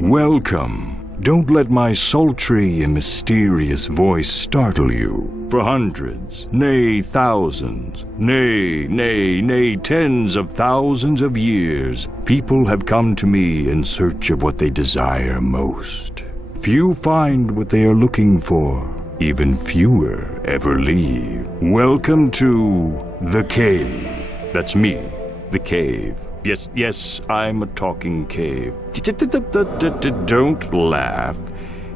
Welcome. Don't let my sultry and mysterious voice startle you. For hundreds, nay thousands, nay tens of thousands of years, people have come to me in search of what they desire most. Few find what they are looking for. Even fewer ever leave. Welcome to the cave. That's me, the cave. Yes, I'm a talking cave. Don't laugh.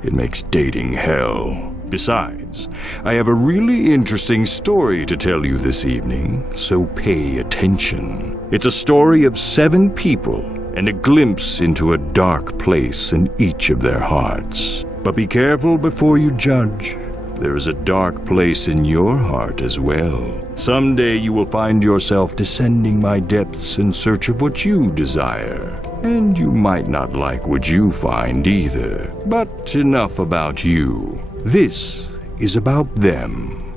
It makes dating hell. Besides, I have a really interesting story to tell you this evening, so pay attention. It's a story of 7 people and a glimpse into a dark place in each of their hearts. But be careful before you judge. There is a dark place in your heart as well. Someday you will find yourself descending my depths in search of what you desire. And you might not like what you find either. But enough about you. This is about them.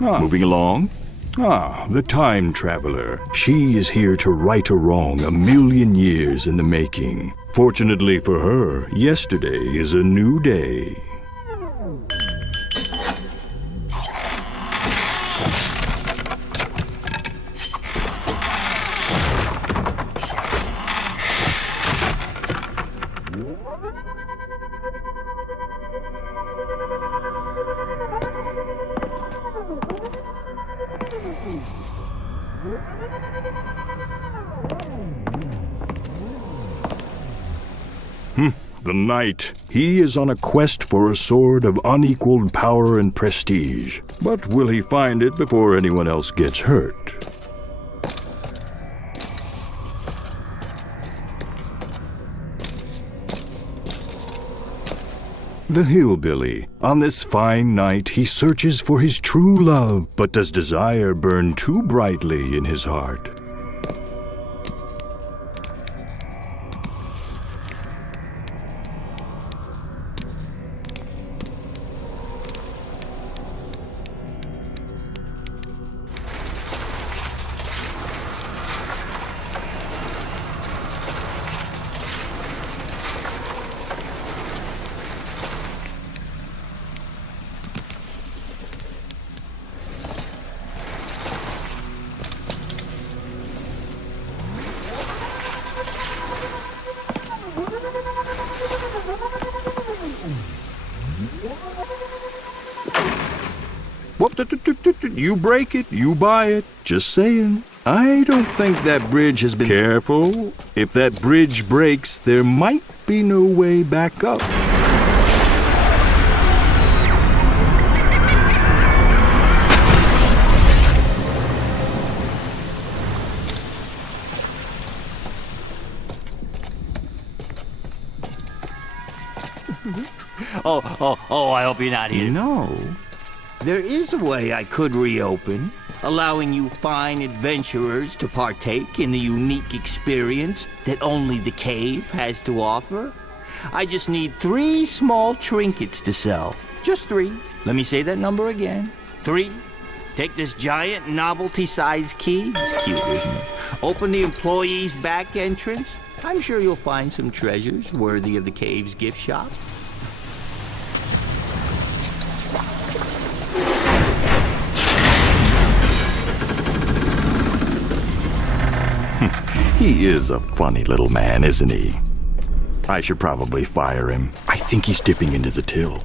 Moving along. The time traveler. She is here to right a wrong 1,000,000 years in the making. Fortunately for her, yesterday is a new day. The knight. He is on a quest for a sword of unequaled power and prestige. But will he find it before anyone else gets hurt? The hillbilly. On this fine night, he searches for his true love, but does desire burn too brightly in his heart? You break it, you buy it. Just saying. I don't think that bridge has been... Careful. If that bridge breaks, there might be no way back up. I hope you're not here. No. There is a way I could reopen, allowing you fine adventurers to partake in the unique experience that only the cave has to offer. I just need 3 small trinkets to sell. Just 3. Let me say that number again. 3. Take this giant novelty-sized key. It's cute, isn't it? Open the employee's back entrance. I'm sure you'll find some treasures worthy of the cave's gift shop. He is a funny little man, isn't he? I should probably fire him. I think he's dipping into the till.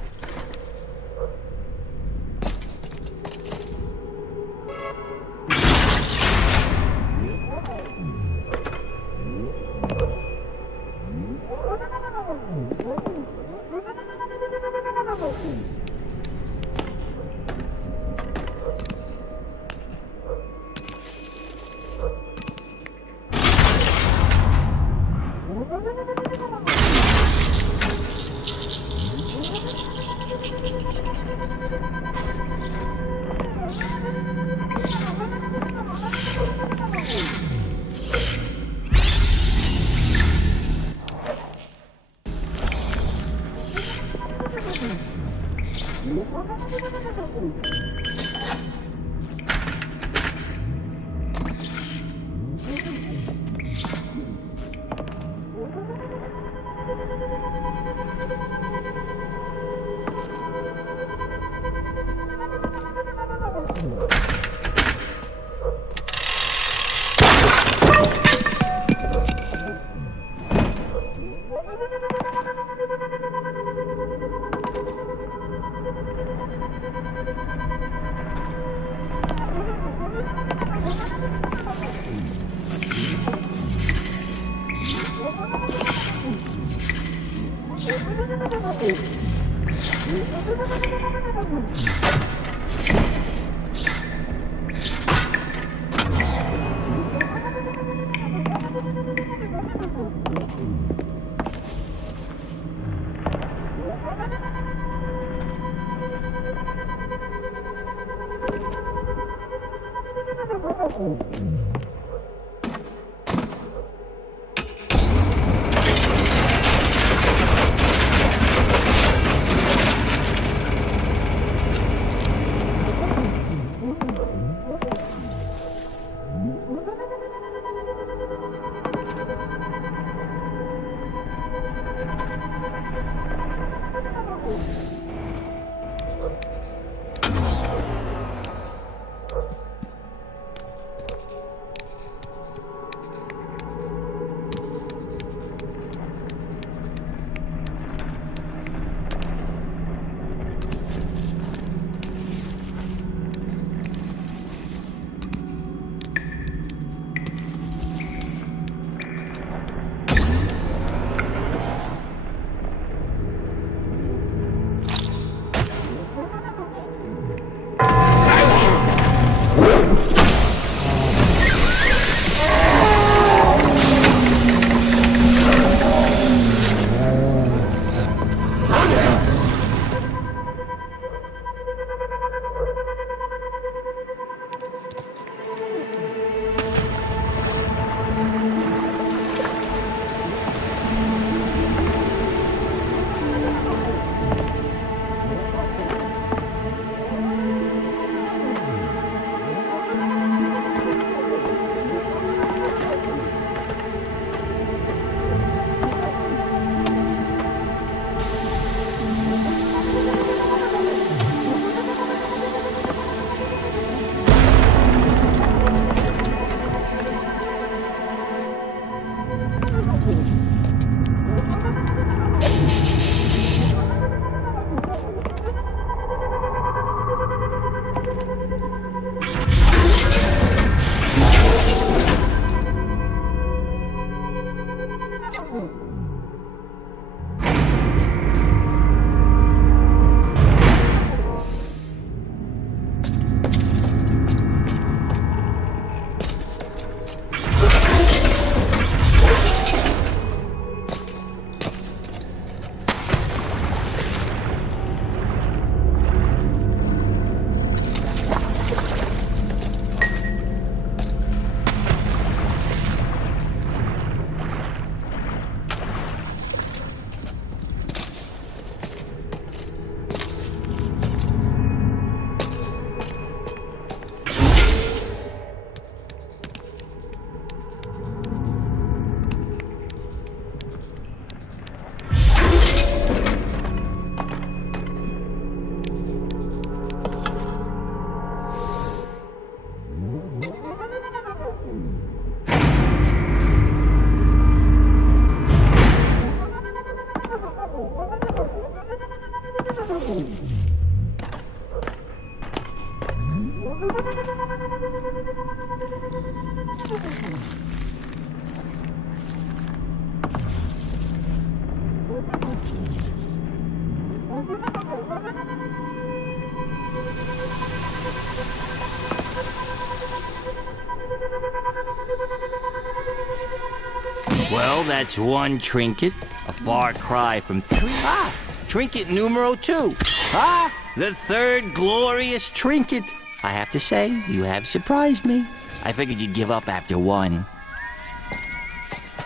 Well, that's one trinket. A far cry from three. Ah! Trinket numero 2. Ah! The third glorious trinket. I have to say, you have surprised me. I figured you'd give up after 1.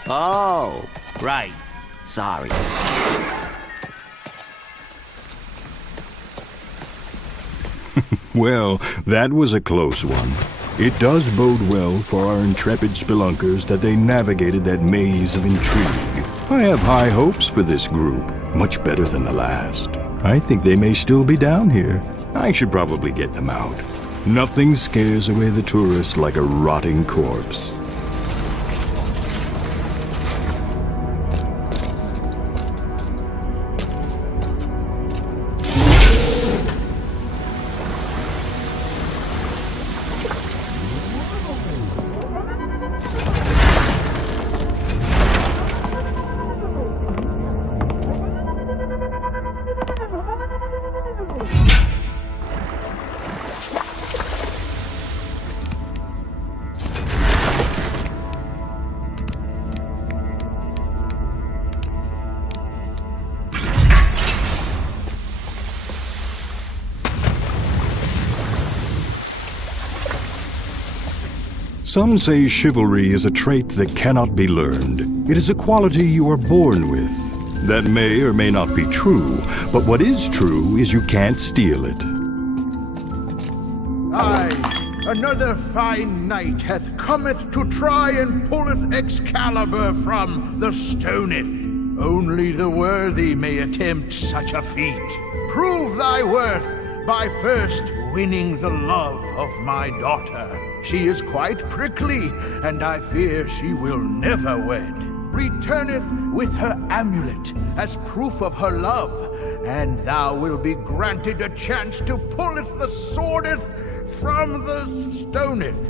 Oh, right. Sorry. Well, that was a close one. It does bode well for our intrepid spelunkers that they navigated that maze of intrigue. I have high hopes for this group, much better than the last. I think they may still be down here. I should probably get them out. Nothing scares away the tourist like a rotting corpse. Some say chivalry is a trait that cannot be learned. It is a quality you are born with. That may or may not be true, but what is true is you can't steal it. Aye, another fine knight hath cometh to try and pulleth Excalibur from the stoneth. Only the worthy may attempt such a feat. Prove thy worth by first winning the love of my daughter. She is quite prickly, and I fear she will never wed. Returneth with her amulet as proof of her love, and thou will be granted a chance to pulleth the swordeth from the stoneth.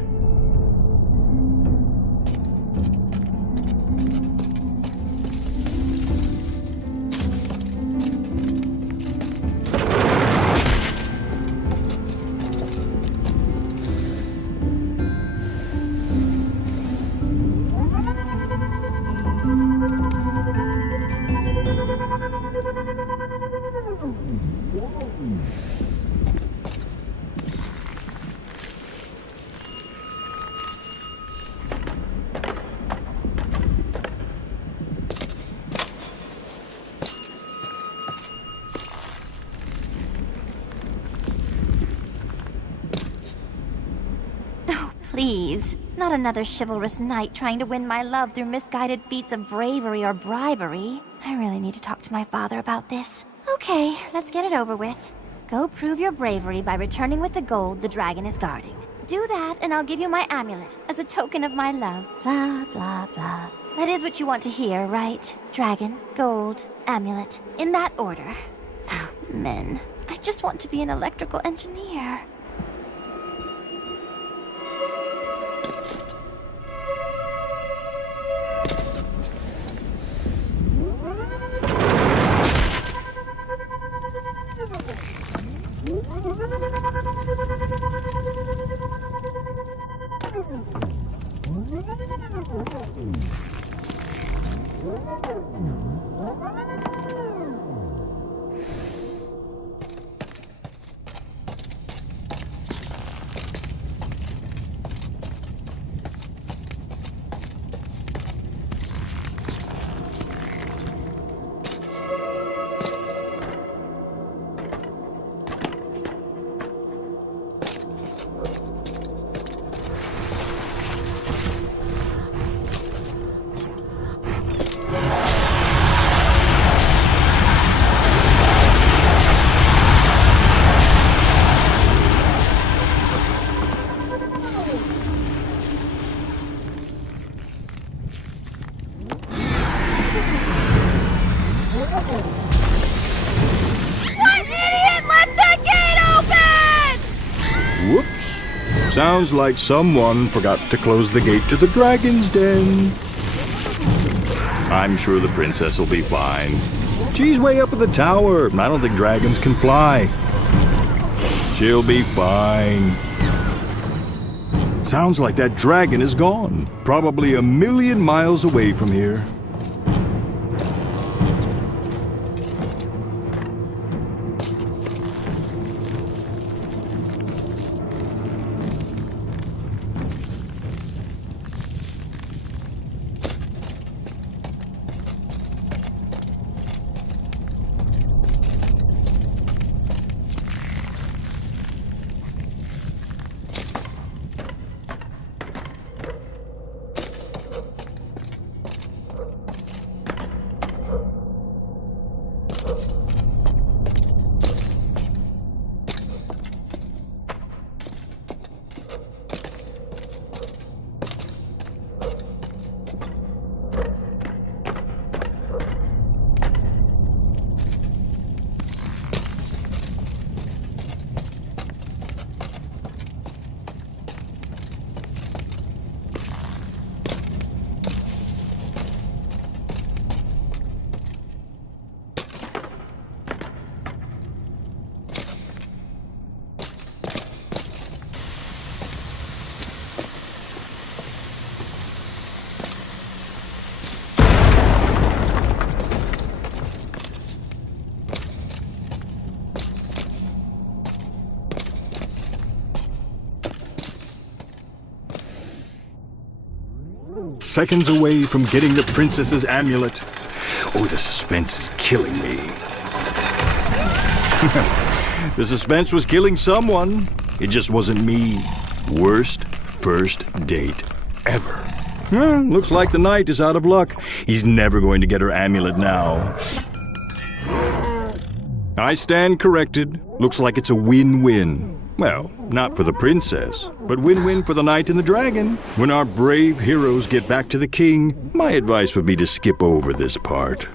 Please, not another chivalrous knight trying to win my love through misguided feats of bravery or bribery. I really need to talk to my father about this. Okay, let's get it over with. Go prove your bravery by returning with the gold the dragon is guarding. Do that, and I'll give you my amulet as a token of my love. Blah, blah, blah. That is what you want to hear, right? Dragon, gold, amulet. In that order. Men. I just want to be an electrical engineer. Whoops. Sounds like someone forgot to close the gate to the dragon's den. I'm sure the princess will be fine. She's way up at the tower. I don't think dragons can fly. She'll be fine. Sounds like that dragon is gone. Probably 1,000,000 miles away from here. Seconds away from getting the princess's amulet. Oh, the suspense is killing me. The suspense was killing someone. It just wasn't me. Worst first date ever. Looks like the knight is out of luck. He's never going to get her amulet now. I stand corrected. Looks like it's a win-win. Well, not for the princess, but win-win for the knight and the dragon. When our brave heroes get back to the king, my advice would be to skip over this part.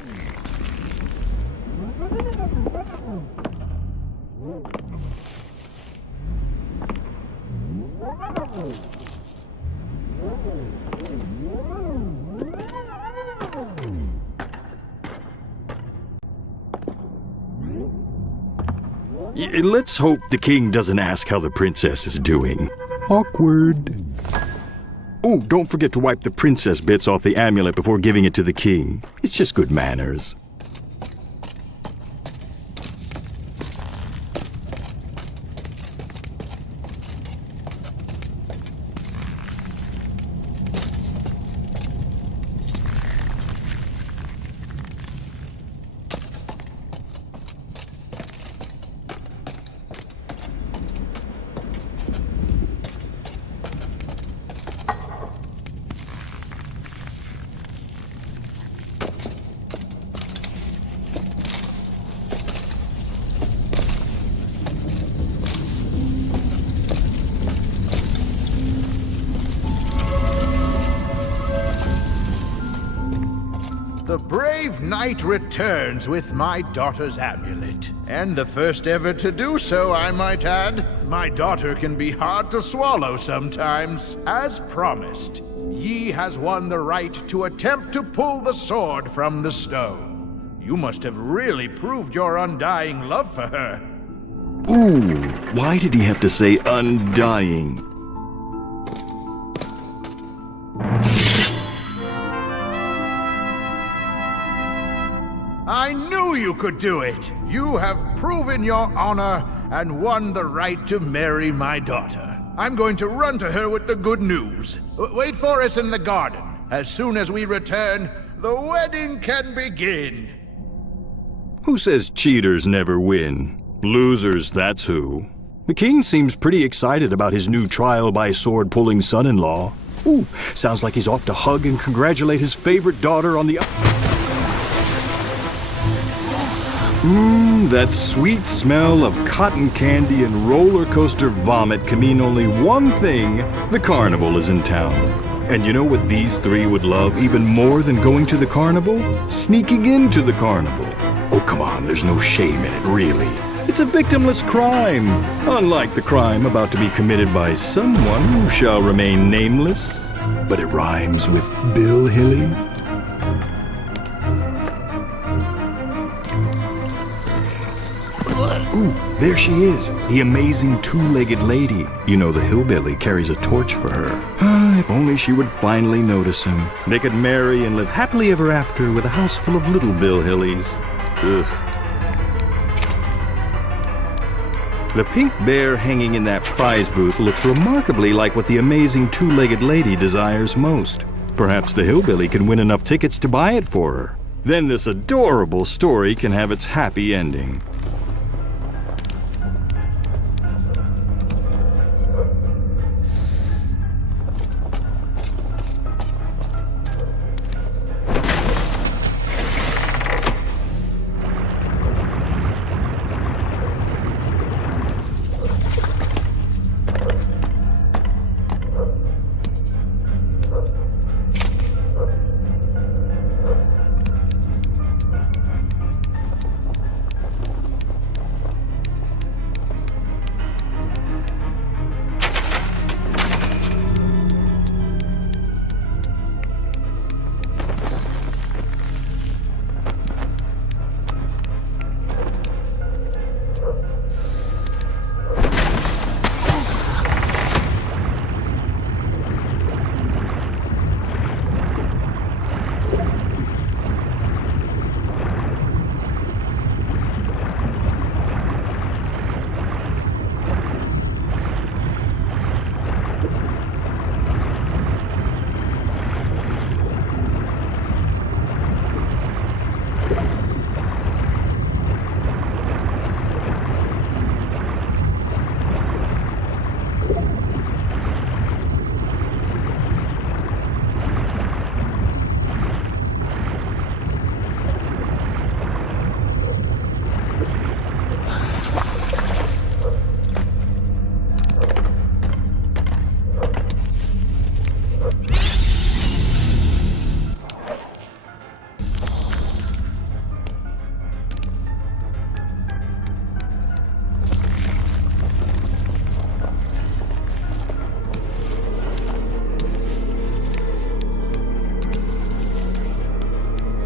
Let's hope the king doesn't ask how the princess is doing. Awkward. Oh, don't forget to wipe the princess bits off the amulet before giving it to the king. It's just good manners. The brave knight returns with my daughter's amulet. And the first ever to do so, I might add. My daughter can be hard to swallow sometimes. As promised, Yi has won the right to attempt to pull the sword from the stone. You must have really proved your undying love for her. Ooh, why did he have to say undying? I knew you could do it! You have proven your honor and won the right to marry my daughter. I'm going to run to her with the good news. Wait for us in the garden. As soon as we return, the wedding can begin. Who says cheaters never win? Losers, that's who. The king seems pretty excited about his new trial-by-sword-pulling son-in-law. Ooh, sounds like he's off to hug and congratulate his favorite daughter on the... That sweet smell of cotton candy and roller coaster vomit can mean only one thing: the carnival is in town. And you know what these three would love even more than going to the carnival? Sneaking into the carnival. Oh, come on, there's no shame in it, really. It's a victimless crime, unlike the crime about to be committed by someone who shall remain nameless. But it rhymes with Bill Hilly. Ooh, there she is, the amazing two-legged lady. You know the hillbilly carries a torch for her. If only she would finally notice him. They could marry and live happily ever after with a house full of little Bill Hillies. Ugh. The pink bear hanging in that prize booth looks remarkably like what the amazing two-legged lady desires most. Perhaps the hillbilly can win enough tickets to buy it for her. Then this adorable story can have its happy ending.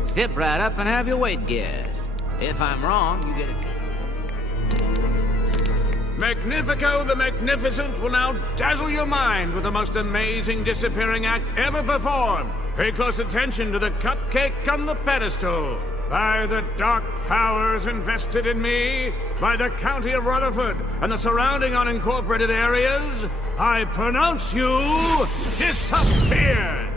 Step right up and have your weight guessed. If I'm wrong, you get it. Magnifico the Magnificent will now dazzle your mind with the most amazing disappearing act ever performed. Pay close attention to the cupcake on the pedestal. By the dark powers invested in me, by the county of Rutherford and the surrounding unincorporated areas, I pronounce you disappeared.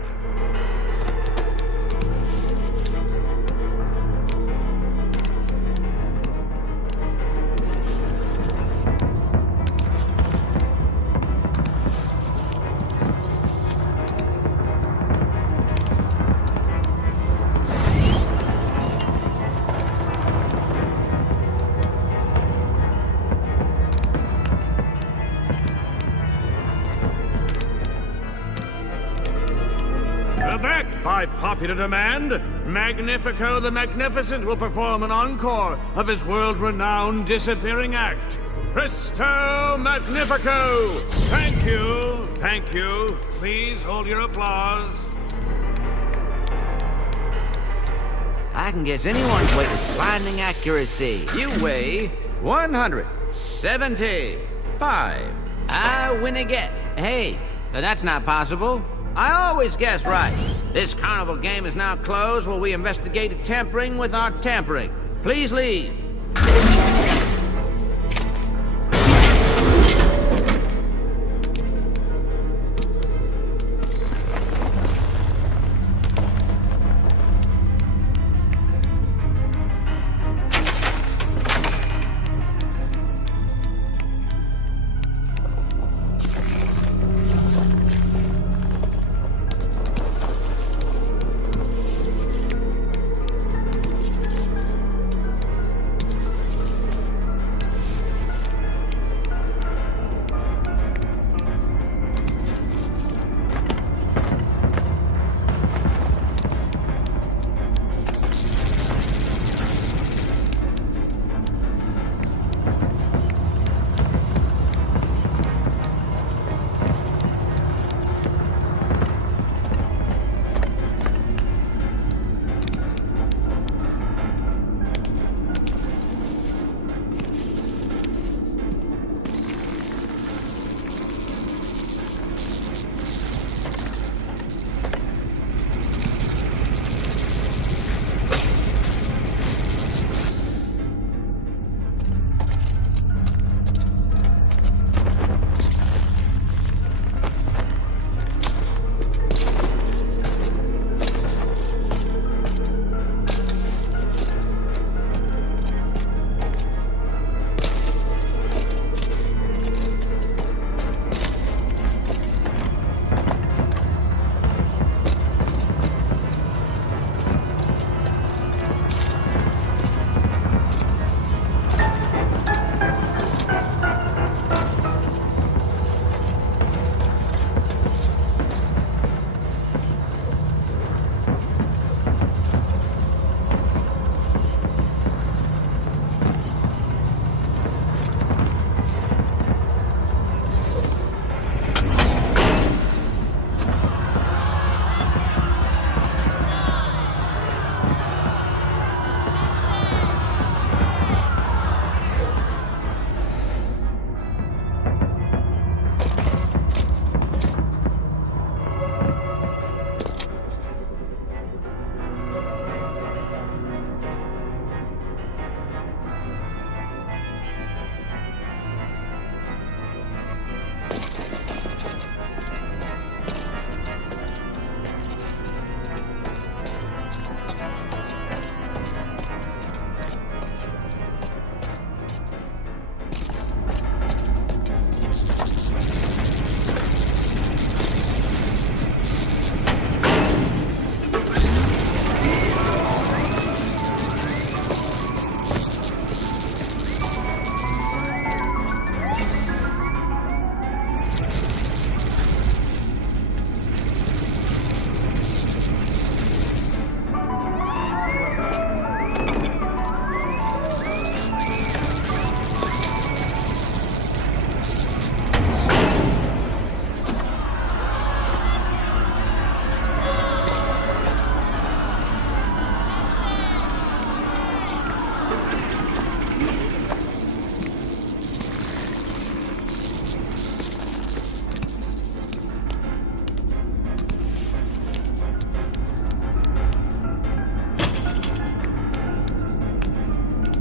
By popular demand, Magnifico the Magnificent will perform an encore of his world-renowned disappearing act. Presto Magnifico! Thank you, thank you. Please hold your applause. I can guess anyone's weight with blinding accuracy. You weigh 175. I win again. Hey, that's not possible. I always guess right. This carnival game is now closed while we investigate tampering with our tampering. Please leave.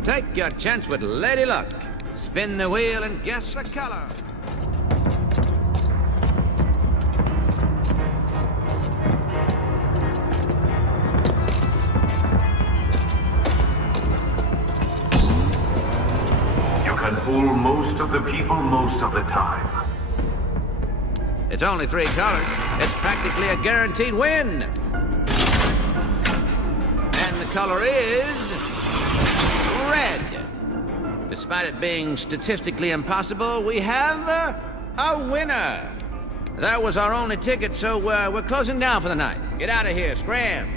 Take your chance with Lady Luck. Spin the wheel and guess the color. You can fool most of the people most of the time. It's only 3 colors. It's practically a guaranteed win. And the color is red. Despite it being statistically impossible, we have a winner. That was our only ticket, so we're closing down for the night. Get out of here, scram.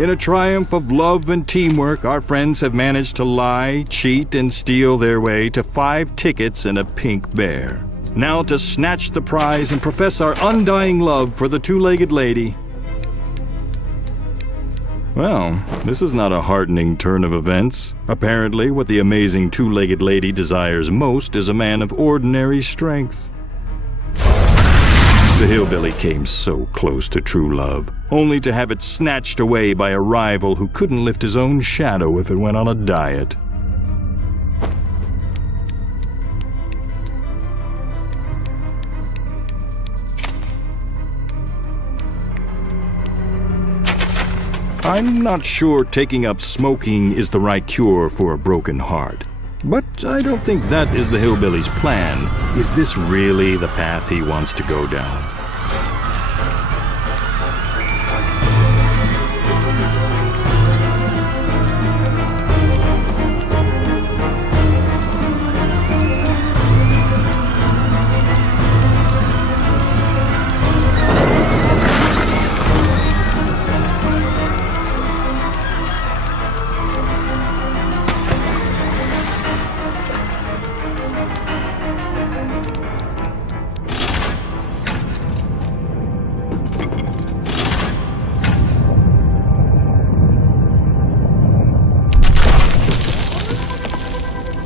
In a triumph of love and teamwork, our friends have managed to lie, cheat, and steal their way to 5 tickets and a pink bear. Now to snatch the prize and profess our undying love for the two-legged lady. Well, this is not a heartening turn of events. Apparently, what the amazing two-legged lady desires most is a man of ordinary strength. The hillbilly came so close to true love, only to have it snatched away by a rival who couldn't lift his own shadow if it went on a diet. I'm not sure taking up smoking is the right cure for a broken heart. But I don't think that is the hillbilly's plan. Is this really the path he wants to go down?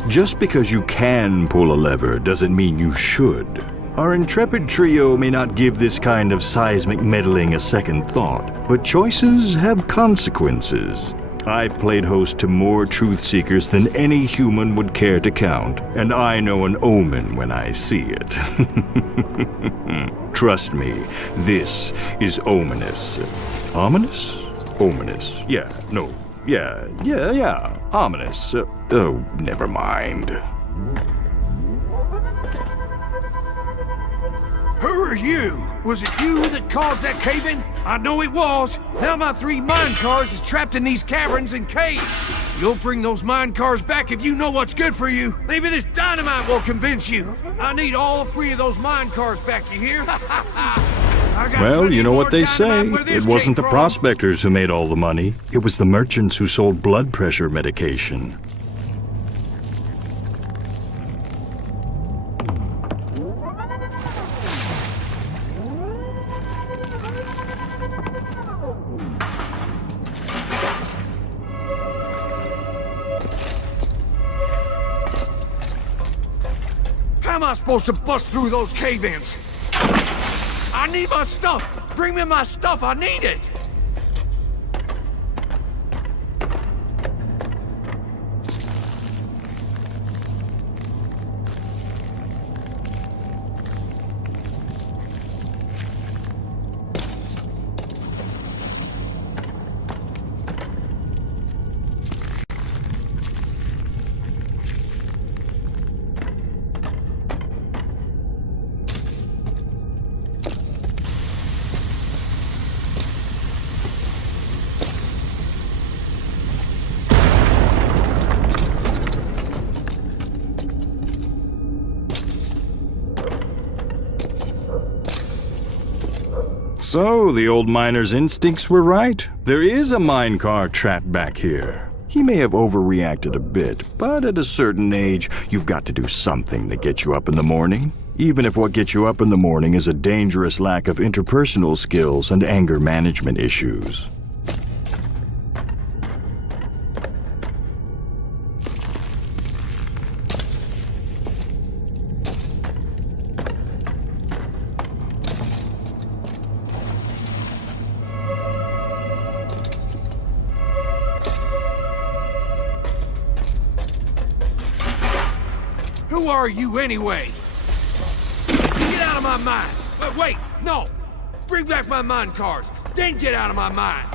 Just because you can pull a lever doesn't mean you should. Our intrepid trio may not give this kind of seismic meddling a second thought, but choices have consequences. I've played host to more truth seekers than any human would care to count, and I know an omen when I see it. Trust me, this is ominous. Ominous? Ominous. Yeah. Ominous. Oh, never mind. Who are you? Was it you that caused that cave-in? I know it was. Now my 3 mine cars is trapped in these caverns and caves. You'll bring those mine cars back if you know what's good for you. Maybe this dynamite will convince you. I need all 3 of those mine cars back, you hear? Well, you know what they say. It wasn't the prospectors who made all the money. It was the merchants who sold blood pressure medication. How am I supposed to bust through those cave-ins? I need my stuff! Bring me my stuff, I need it! So, the old miner's instincts were right. There is a mine car trapped back here. He may have overreacted a bit, but at a certain age, you've got to do something that gets you up in the morning. Even if what gets you up in the morning is a dangerous lack of interpersonal skills and anger management issues. Who are you anyway? Get out of my mine! Wait, no! Bring back my mine cars, then get out of my mine!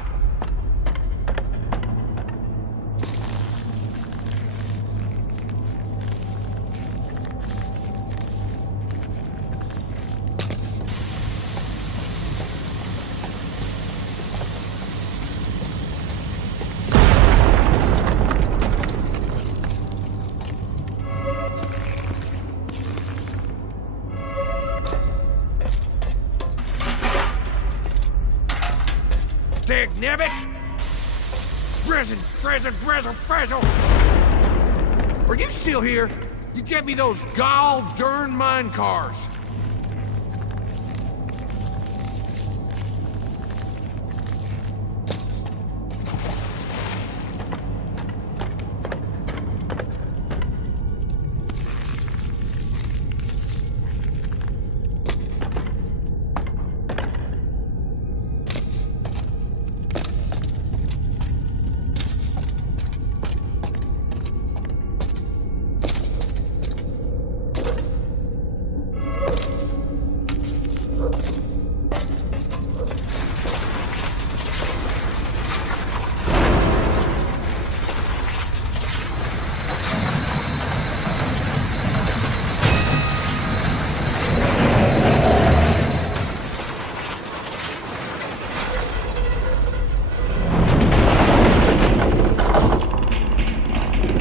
Dagnabbit! Frazzle! Are you still here? You get me those gall-darn mine cars.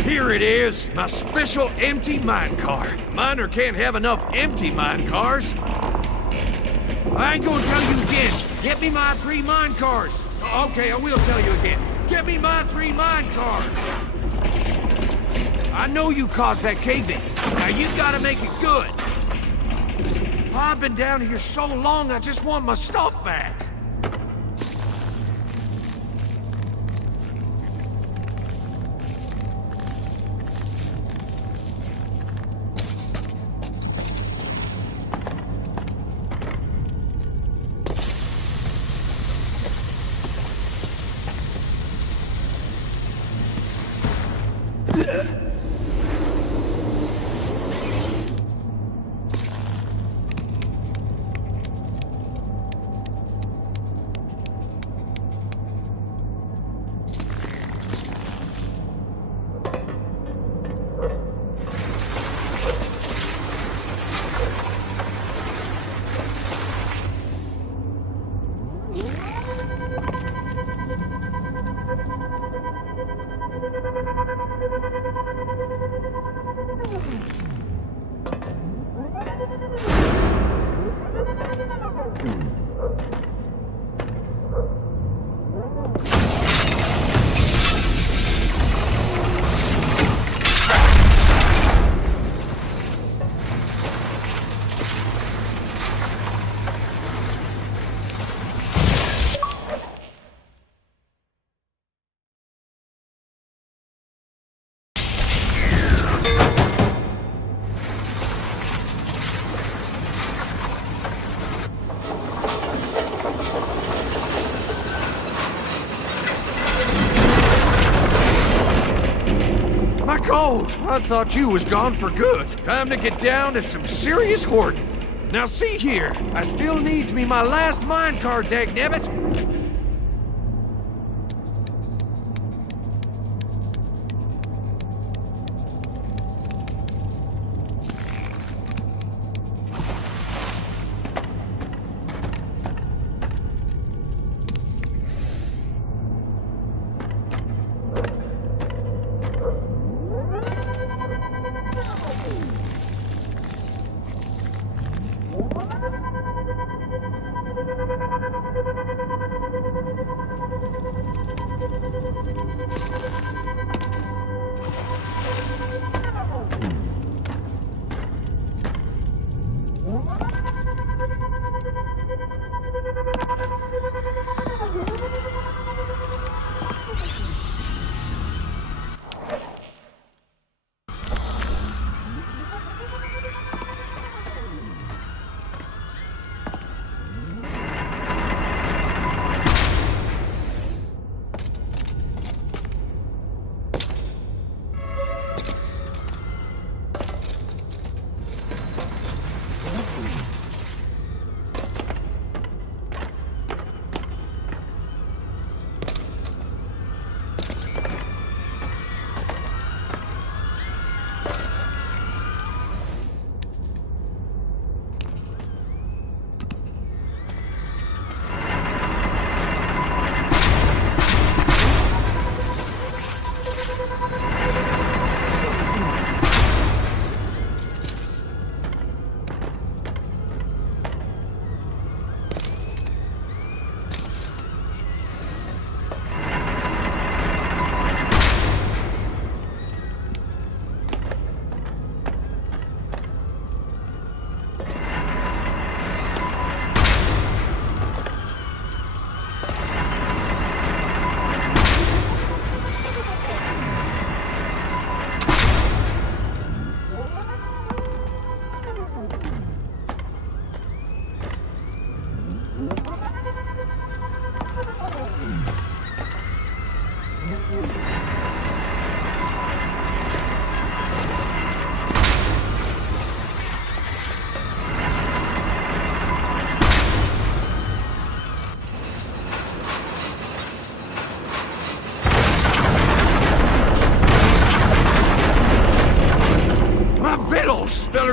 Here it is, my special empty mine car. Miner can't have enough empty mine cars. I ain't gonna tell you again. Get me my 3 mine cars. Okay, I will tell you again. Get me my 3 mine cars. I know you caused that cave-in. Now you gotta make it good. I've been down here so long, I just want my stuff back. Gold! I thought you was gone for good. Time to get down to some serious hoarding. Now see here, I still needs me my last mine car, dagnabbit.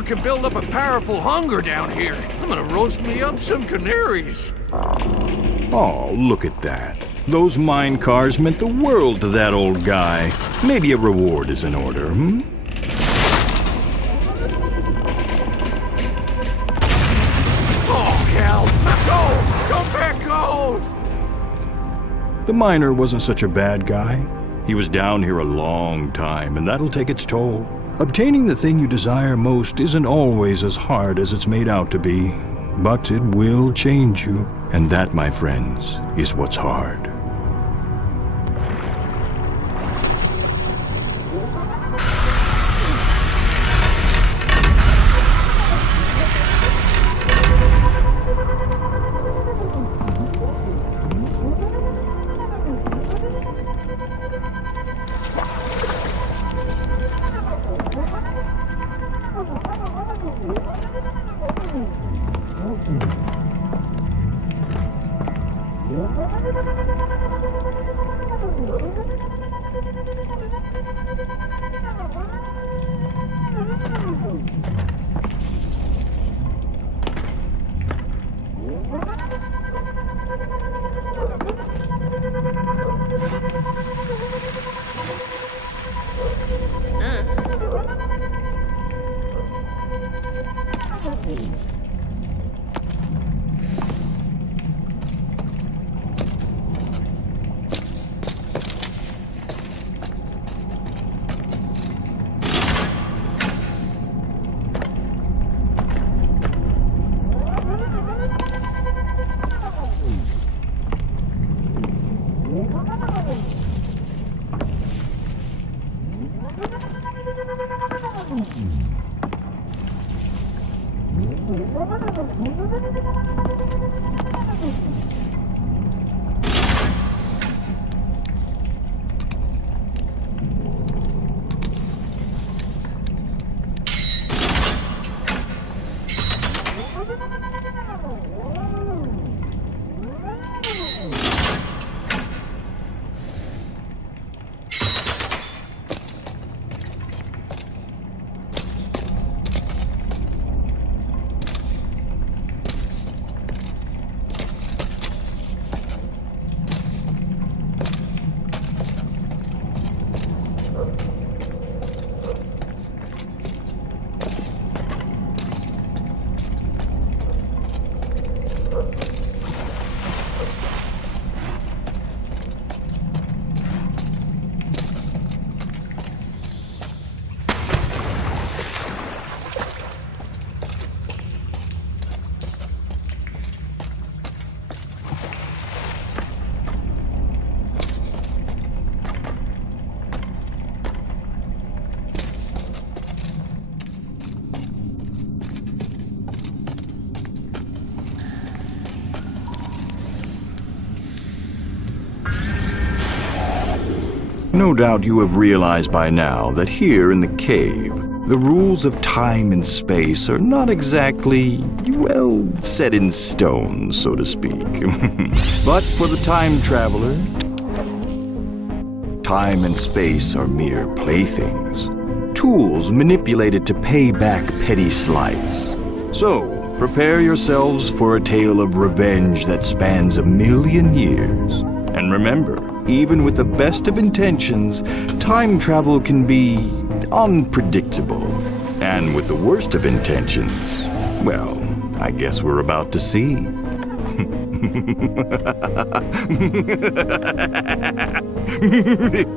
can build up a powerful hunger down here. I'm gonna roast me up some canaries. Oh, look at that. Those mine cars meant the world to that old guy. Maybe a reward is in order, hmm? Oh, hell! Gold! Come back, gold! The miner wasn't such a bad guy. He was down here a long time, and that'll take its toll. Obtaining the thing you desire most isn't always as hard as it's made out to be, but it will change you. And that, my friends, is what's hard. No doubt you have realized by now that here in the cave, the rules of time and space are not exactly, well, set in stone, so to speak. But for the time traveler, time and space are mere playthings, tools manipulated to pay back petty slights. So, prepare yourselves for a tale of revenge that spans 1,000,000 years. And remember, even with the best of intentions, time travel can be unpredictable. And with the worst of intentions, well, I guess we're about to see.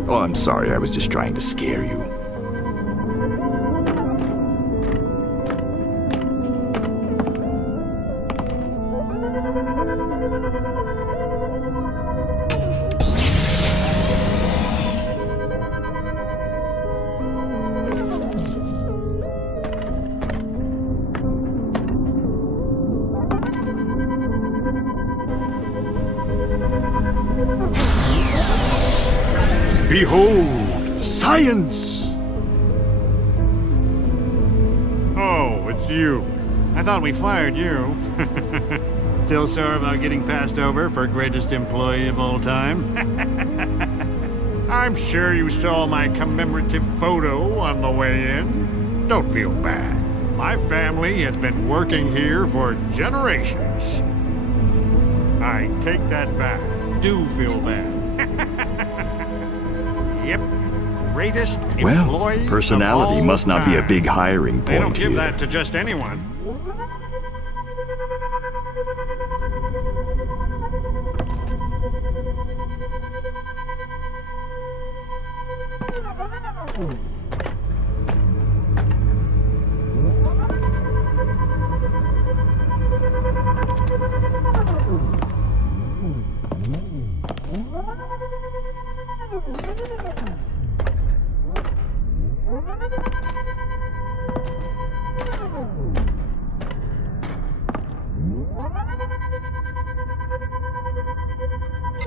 Oh, I'm sorry, I was just trying to scare you. Behold, science! Oh, it's you. I thought we fired you. Still sore about getting passed over for greatest employee of all time? I'm sure you saw my commemorative photo on the way in. Don't feel bad. My family has been working here for generations. I take that back. Do feel bad. Yep. Greatest Well, employee personality of all must not be a time. big hiring They don't point give here. that to just anyone.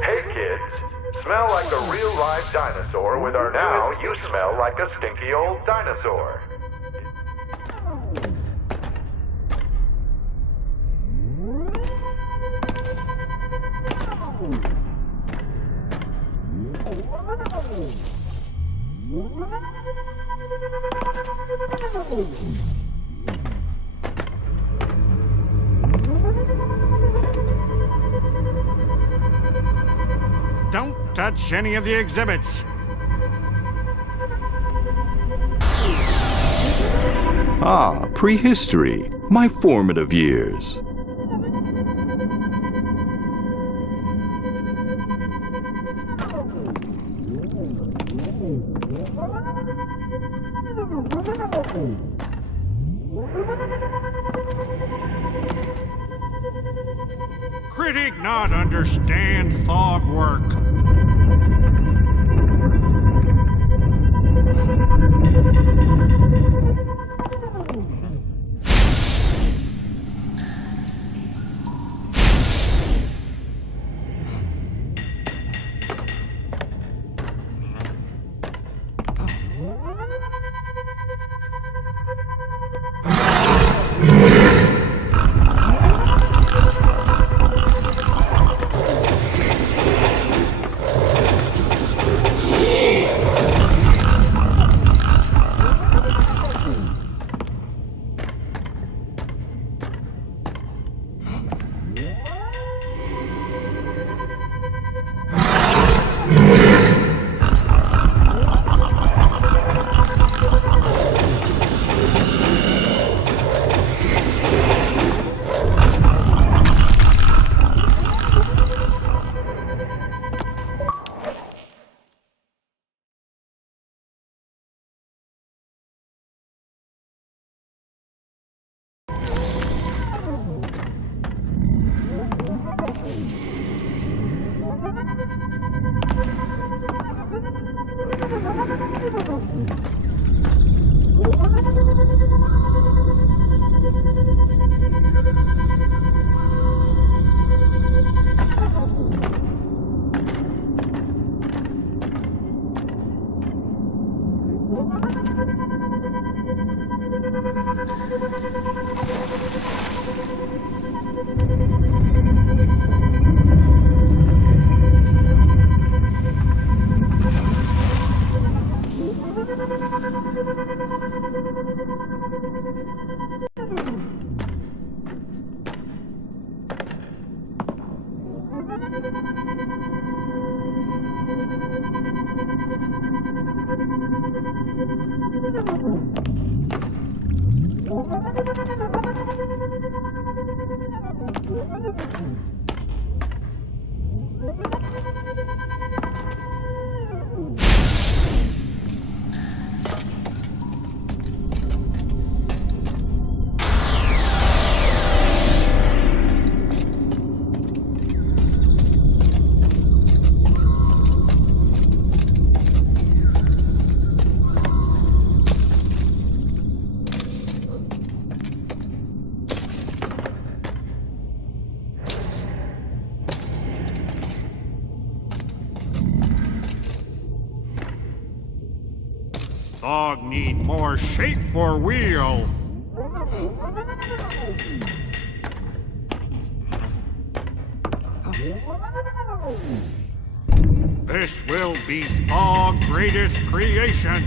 Hey kids, smell like a real live dinosaur with our now you smell like a stinky old dinosaur. Don't touch any of the exhibits. Ah, prehistory. My formative years. Critic not understand thought work. Dog need more shape for wheel. This will be Thog's greatest creation.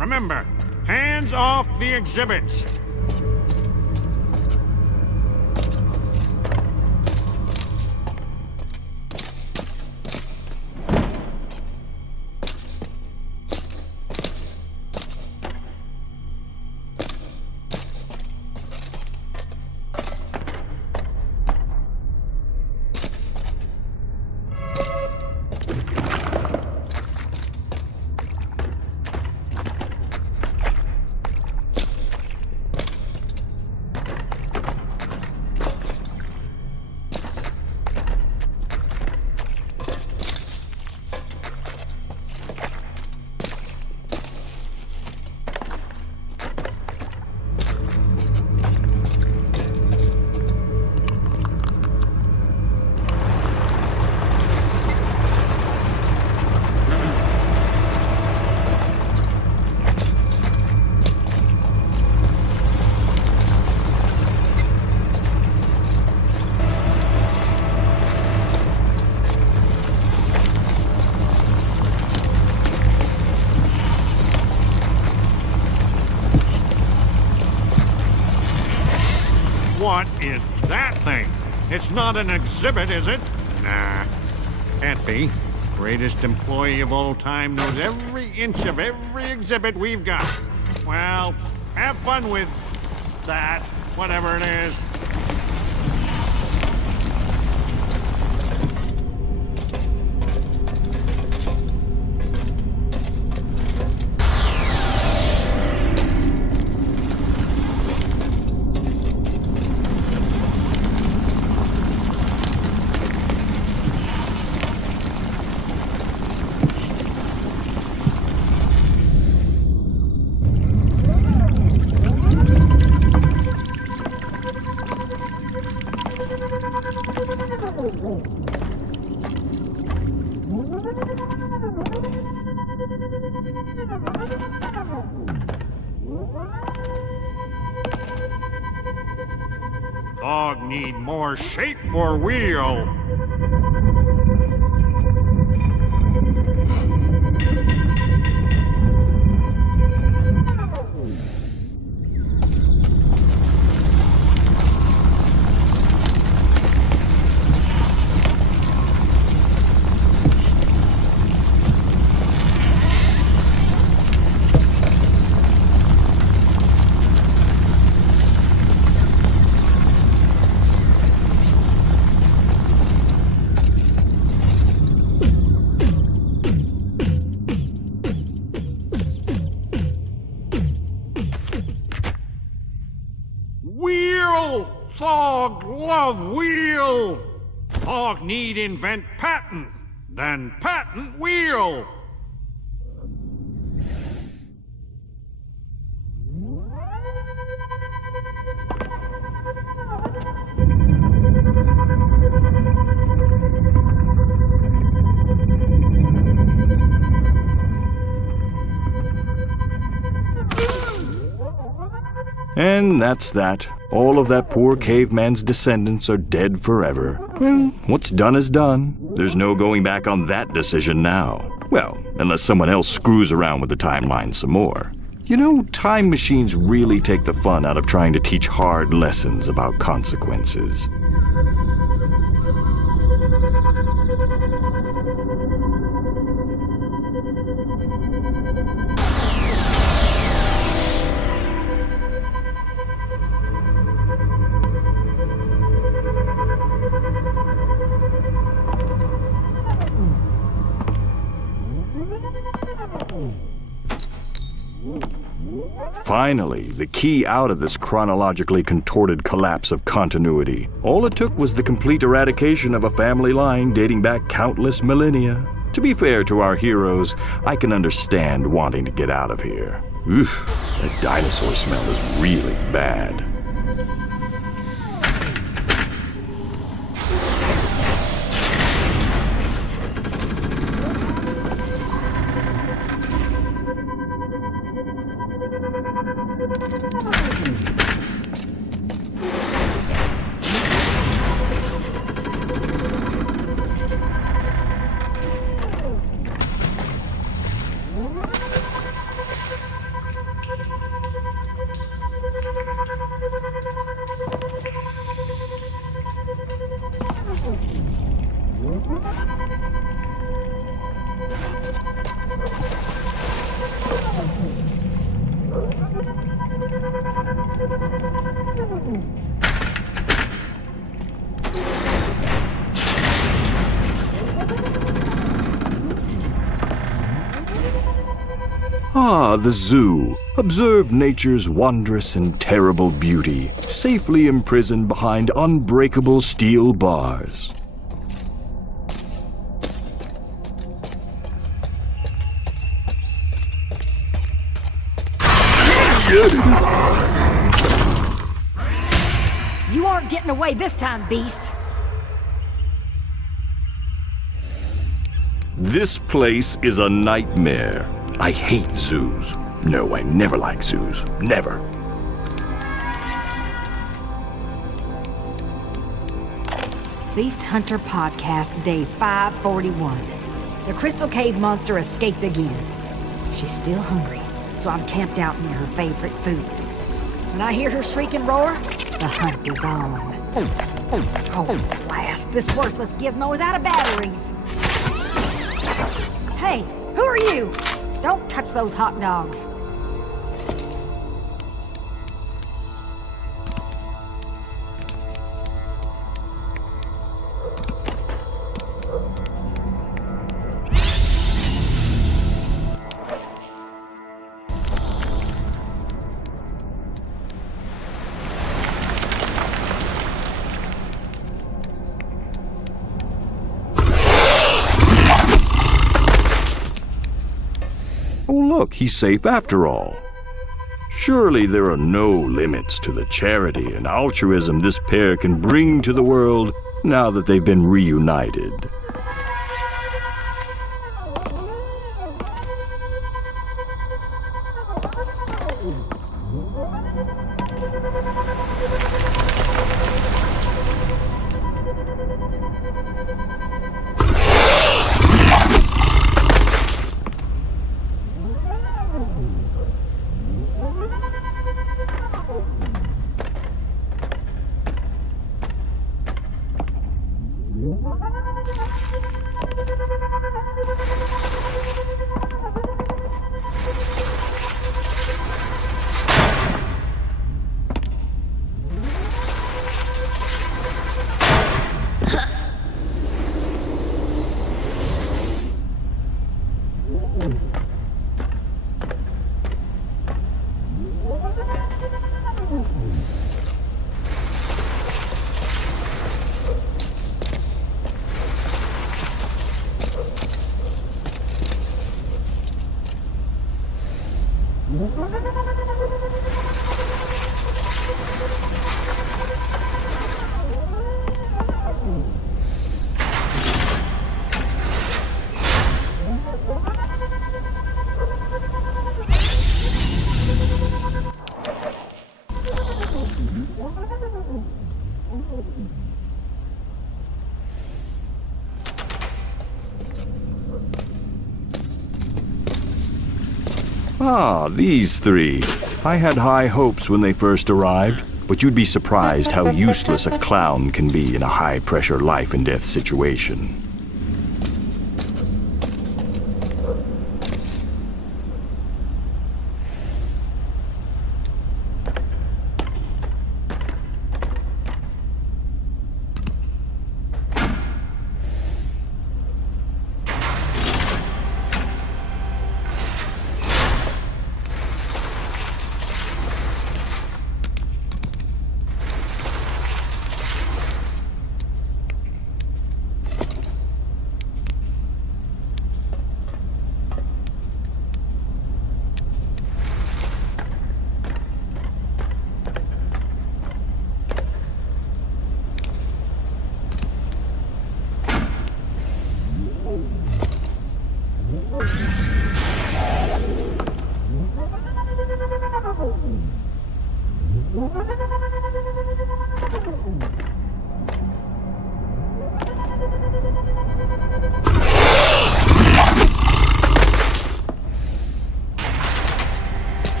Remember, hands off the exhibits. What is that thing? It's not an exhibit, is it? Nah, can't be. Greatest employee of all time knows every inch of every exhibit we've got. Well, have fun with that, whatever it is. Dog need more shape for wheel. Thog love wheel. Thog need invent patent, then patent wheel. And that's that. All of that poor caveman's descendants are dead forever. Well, what's done is done. There's no going back on that decision now. Well, unless someone else screws around with the timeline some more. You know, time machines really take the fun out of trying to teach hard lessons about consequences. Finally, the key out of this chronologically contorted collapse of continuity. All it took was the complete eradication of a family line dating back countless millennia. To be fair to our heroes, I can understand wanting to get out of here. Oof, that dinosaur smell is really bad. Ah, the zoo. Observe nature's wondrous and terrible beauty, safely imprisoned behind unbreakable steel bars. You aren't getting away this time, beast. This place is a nightmare. I hate zoos. No, I never like zoos. Never. Beast Hunter Podcast, day 541. The Crystal Cave monster escaped again. She's still hungry, so I'm camped out near her favorite food. When I hear her shriek and roar, the hunt is on. Oh, blast. This worthless gizmo is out of batteries. Hey, who are you? Don't touch those hot dogs. Look, he's safe after all. Surely there are no limits to the charity and altruism this pair can bring to the world now that they've been reunited. Ah, these three. I had high hopes when they first arrived, but you'd be surprised how useless a clown can be in a high-pressure life-and-death situation.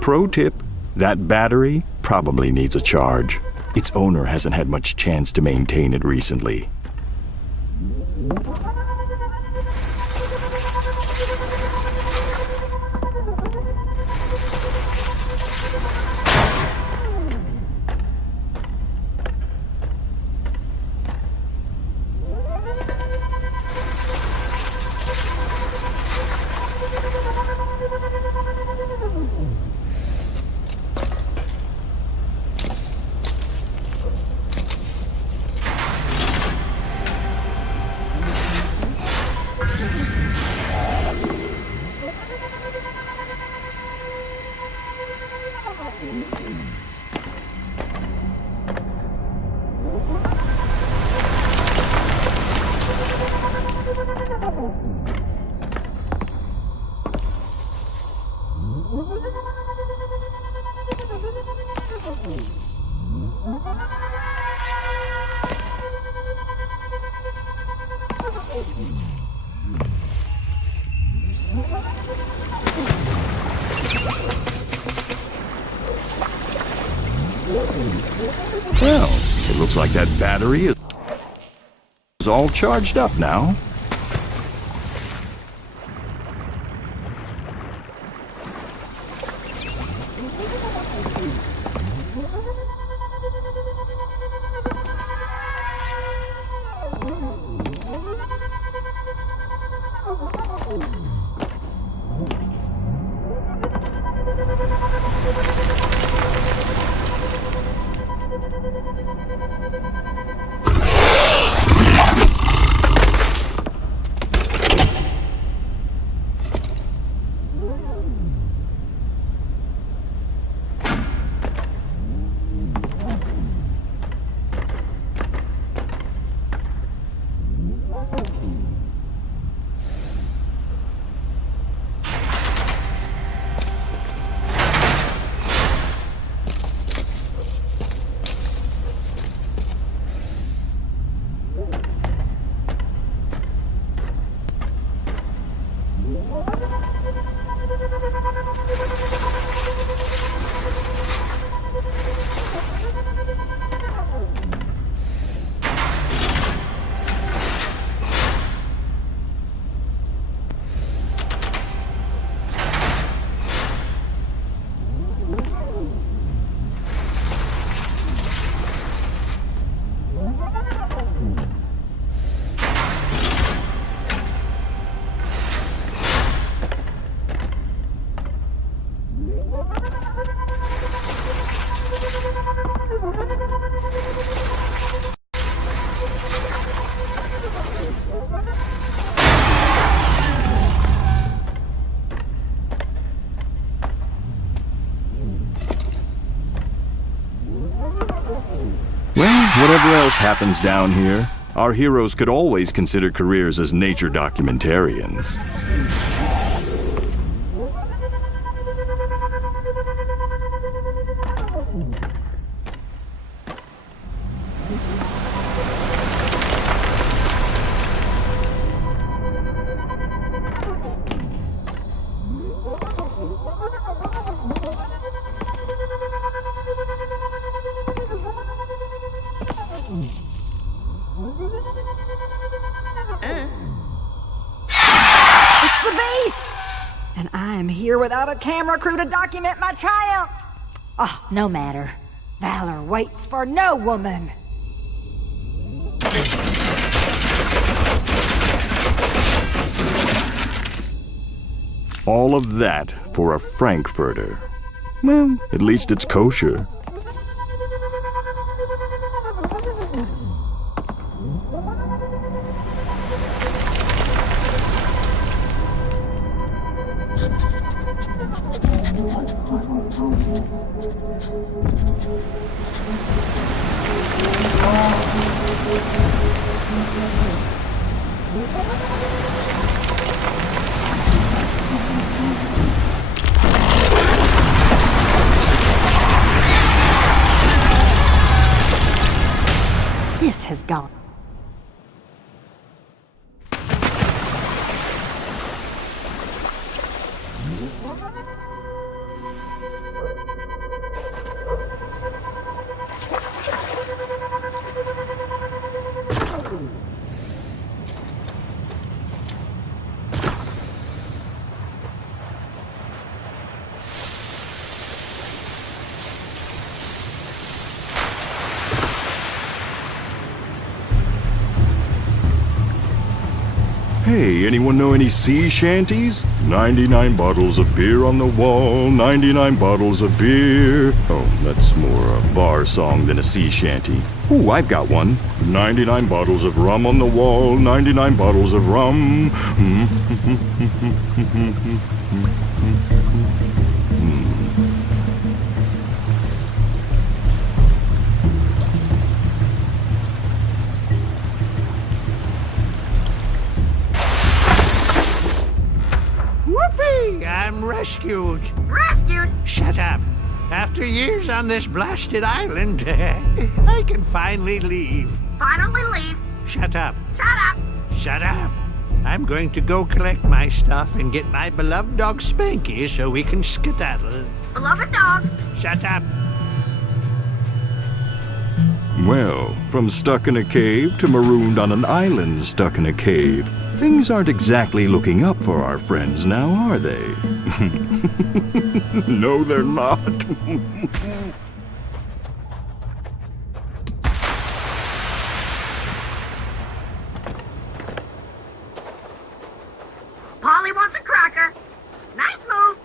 Pro tip, that battery probably needs a charge. Its owner hasn't had much chance to maintain it recently. Well, it looks like that battery is all charged up now. Whatever else happens down here, Our heroes could always consider careers as nature documentarians. It's the beast! And I am here without a camera crew to document my triumph! Oh, no matter. Valor waits for no woman! All of that for a Frankfurter. Well, at least it's kosher. This has gone. Hey, anyone know any sea shanties? 99 bottles of beer on the wall, 99 bottles of beer. Oh, that's more a bar song than a sea shanty. Ooh, I've got one. 99 bottles of rum on the wall, 99 bottles of rum. Whoopee! I'm rescued. Rescued? Shut up. After years on this blasted island, I can finally leave. Finally leave. Shut up. Shut up. Shut up. I'm going to go collect my stuff and get my beloved dog Spanky so we can skedaddle. Beloved dog. Shut up. Well, from stuck in a cave to marooned on an island stuck in a cave, things aren't exactly looking up for our friends now, are they? No, they're not. Polly wants a cracker. Nice move.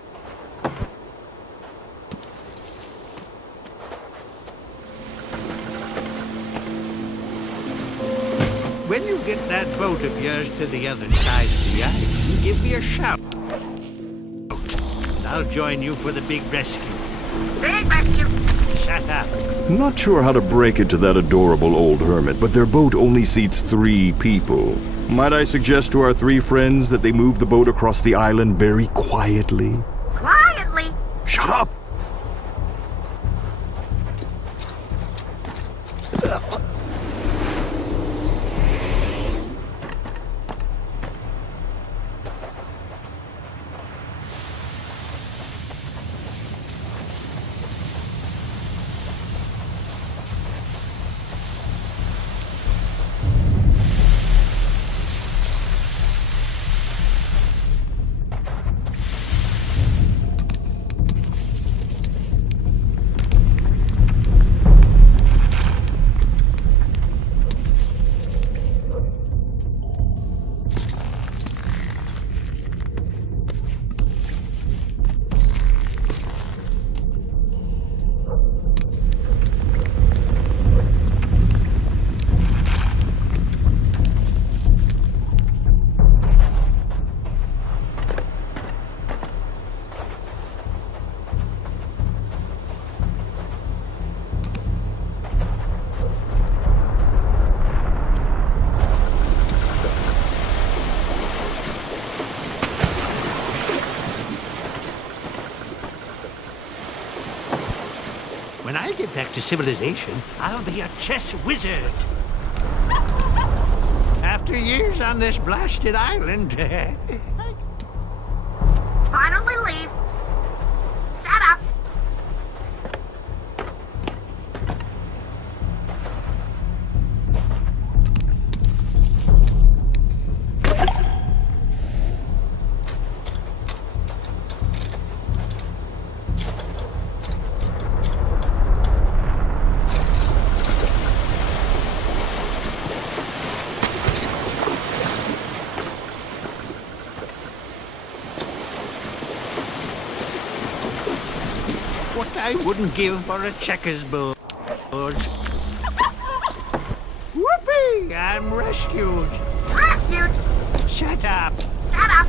When you get that boat of yours to the other side of the island, give me a shout. I'll join you for the big rescue. Big rescue. Shut up. Not sure how to break it to that adorable old hermit, but their boat only seats 3 people. Might I suggest to our 3 friends that they move the boat across the island very quietly? Quietly. Shut up! I get back to civilization, I'll be a chess wizard. After years on this blasted island... Finally leave. Shut up. What I wouldn't give for a checkers board. Whoopee! I'm rescued. Rescued? Shut up. Shut up.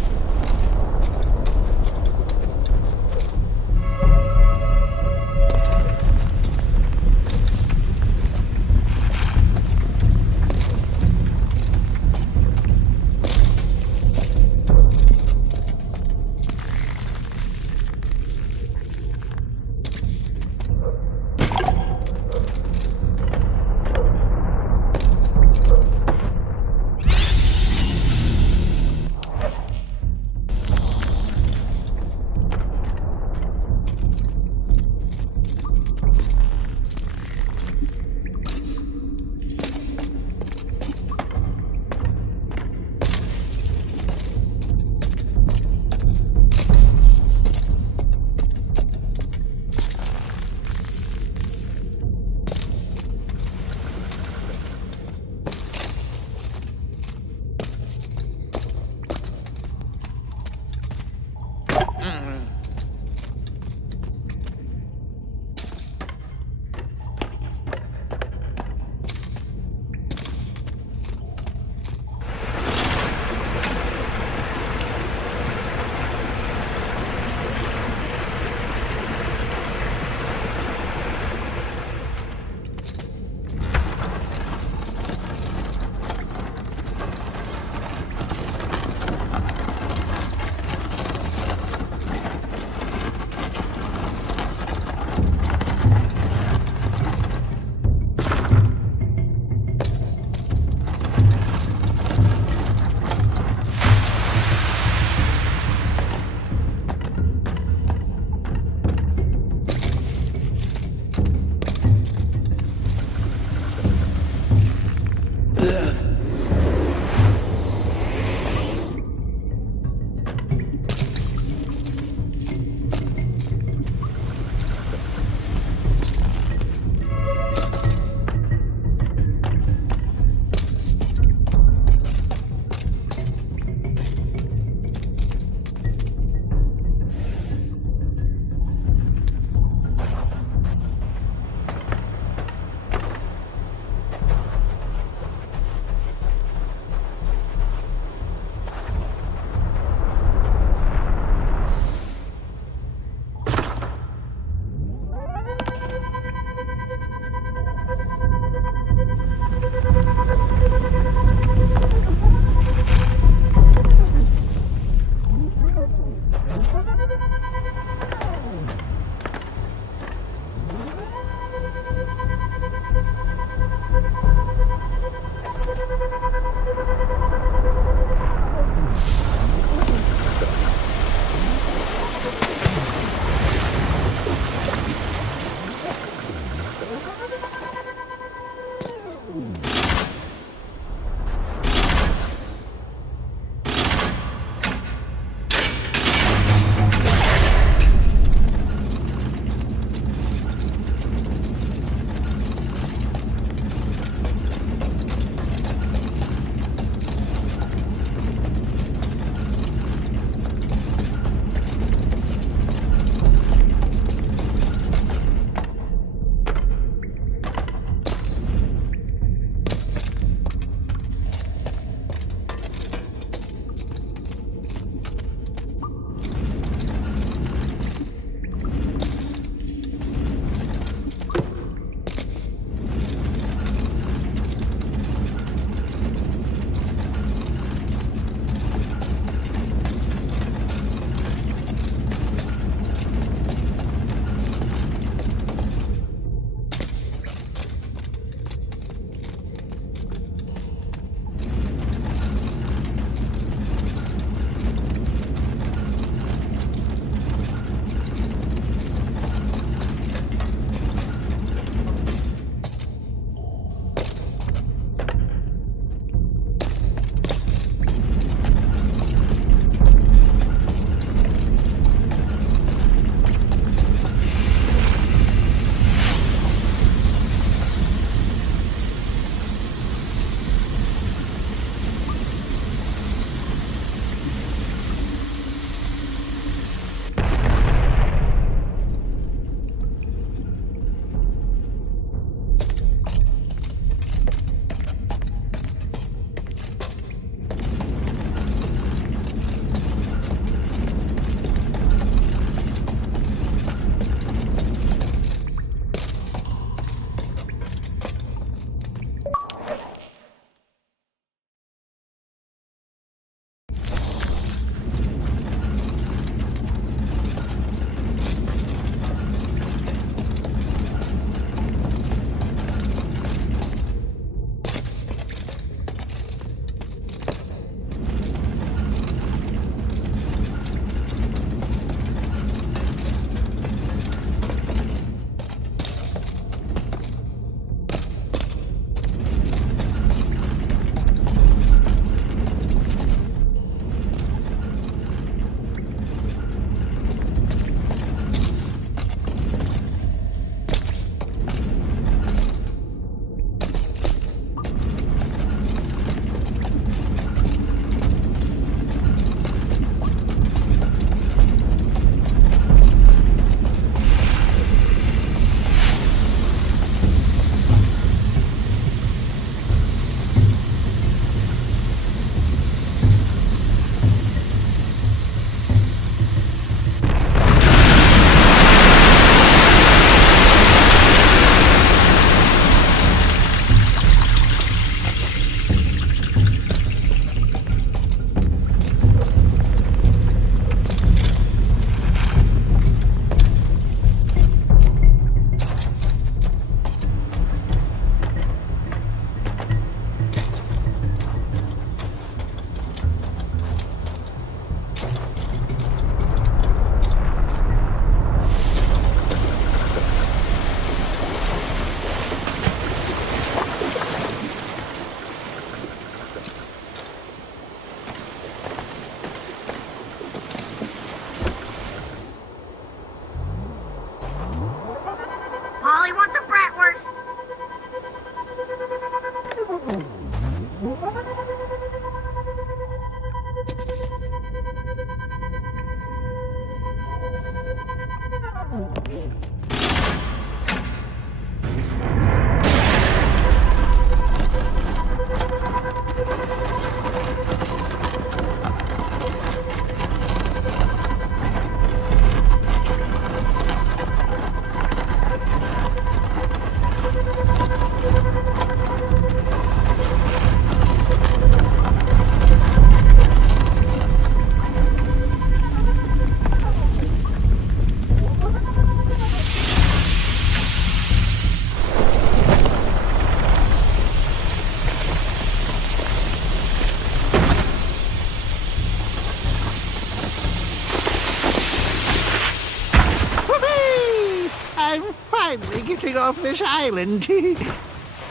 getting off this island.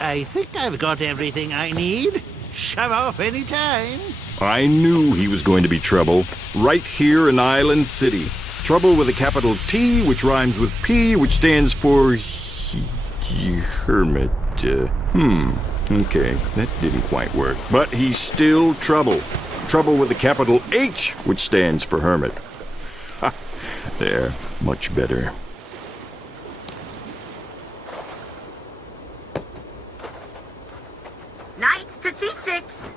I think I've got everything I need. Shove off any time. I knew he was going to be trouble. Right here in Island City. Trouble with a capital T, which rhymes with P, which stands for... hermit. Okay, that didn't quite work. But he's still trouble. Trouble with a capital H, which stands for hermit. Ha! There, much better. Knight to C6.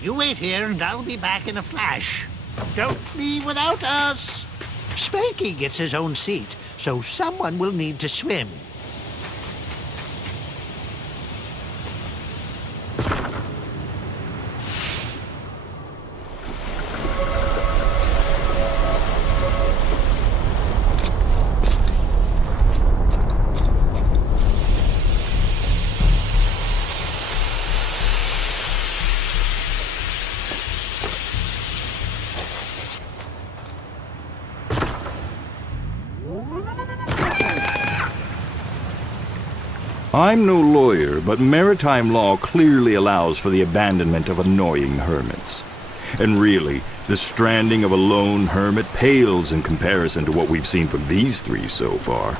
You wait here and I'll be back in a flash. Don't leave without us. Spanky gets his own seat, so someone will need to swim. I'm no lawyer, but maritime law clearly allows for the abandonment of annoying hermits. And really, the stranding of a lone hermit pales in comparison to what we've seen from these three so far.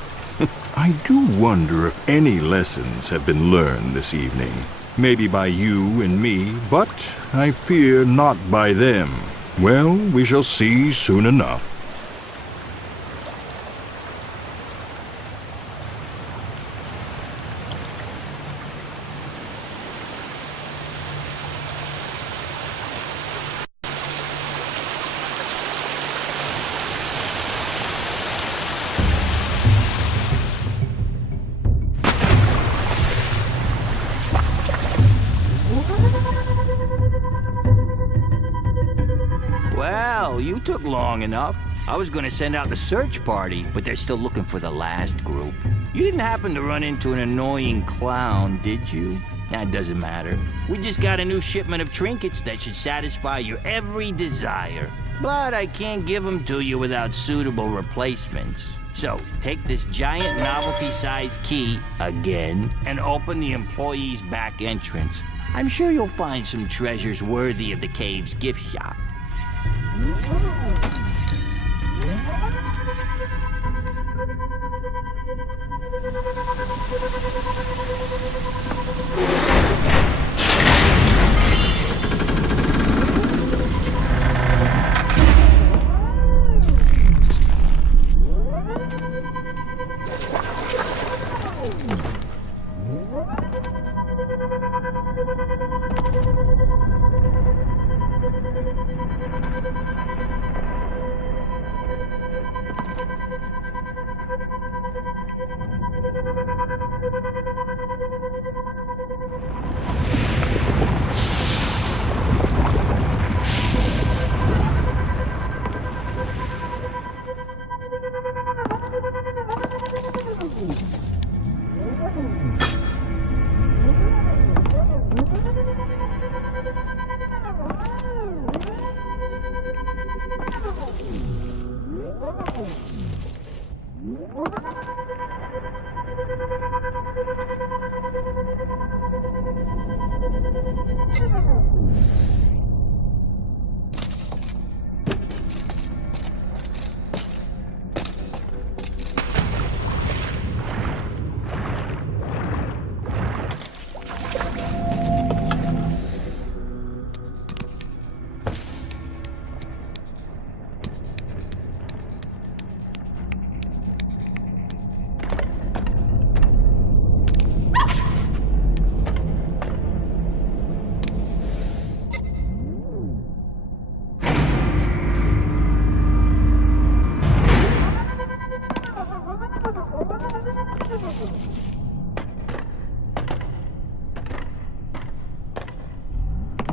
I do wonder if any lessons have been learned this evening. Maybe by you and me, but I fear not by them. Well, we shall see soon enough. Well, you took long enough. I was gonna send out the search party, but they're still looking for the last group. You didn't happen to run into an annoying clown, did you? That doesn't matter. We just got a new shipment of trinkets that should satisfy your every desire. But I can't give them to you without suitable replacements. So, take this giant novelty-sized key, again, and open the employee's back entrance. I'm sure you'll find some treasures worthy of the cave's gift shop.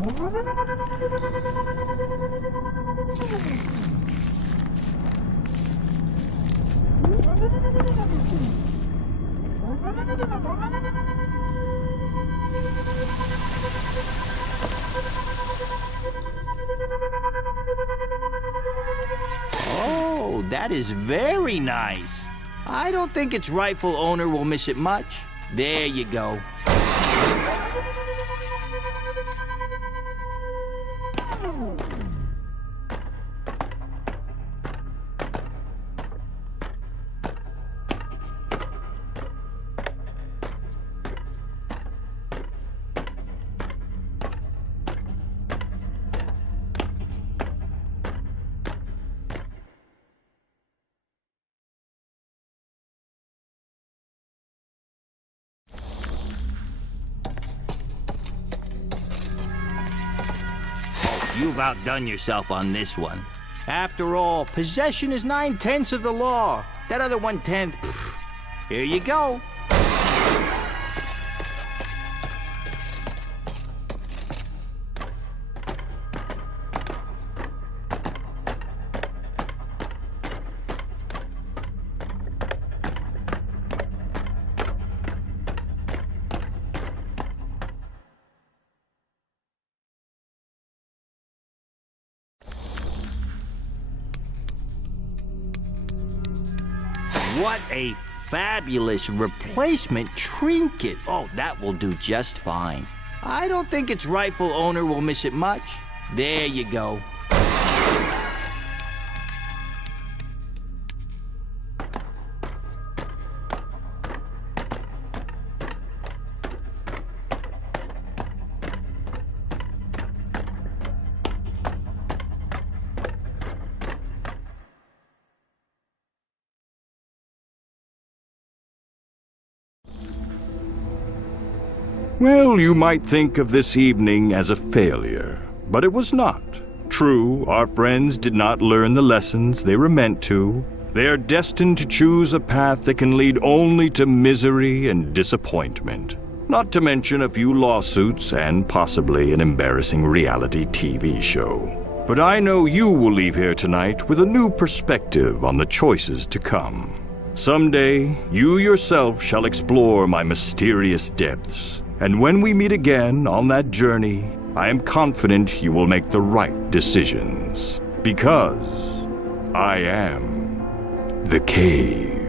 Oh, that is very nice. I don't think its rightful owner will miss it much. There you go. You've outdone yourself on this one. After all, possession is 9/10 of the law. That other 1/10, here you go. What a fabulous replacement trinket. Oh, that will do just fine. I don't think its rightful owner will miss it much. There you go. Well, you might think of this evening as a failure, but it was not. True, our friends did not learn the lessons they were meant to. They are destined to choose a path that can lead only to misery and disappointment. Not to mention a few lawsuits and possibly an embarrassing reality TV show. But I know you will leave here tonight with a new perspective on the choices to come. Someday, you yourself shall explore my mysterious depths. And when we meet again on that journey, I am confident you will make the right decisions. Because I am the Cave.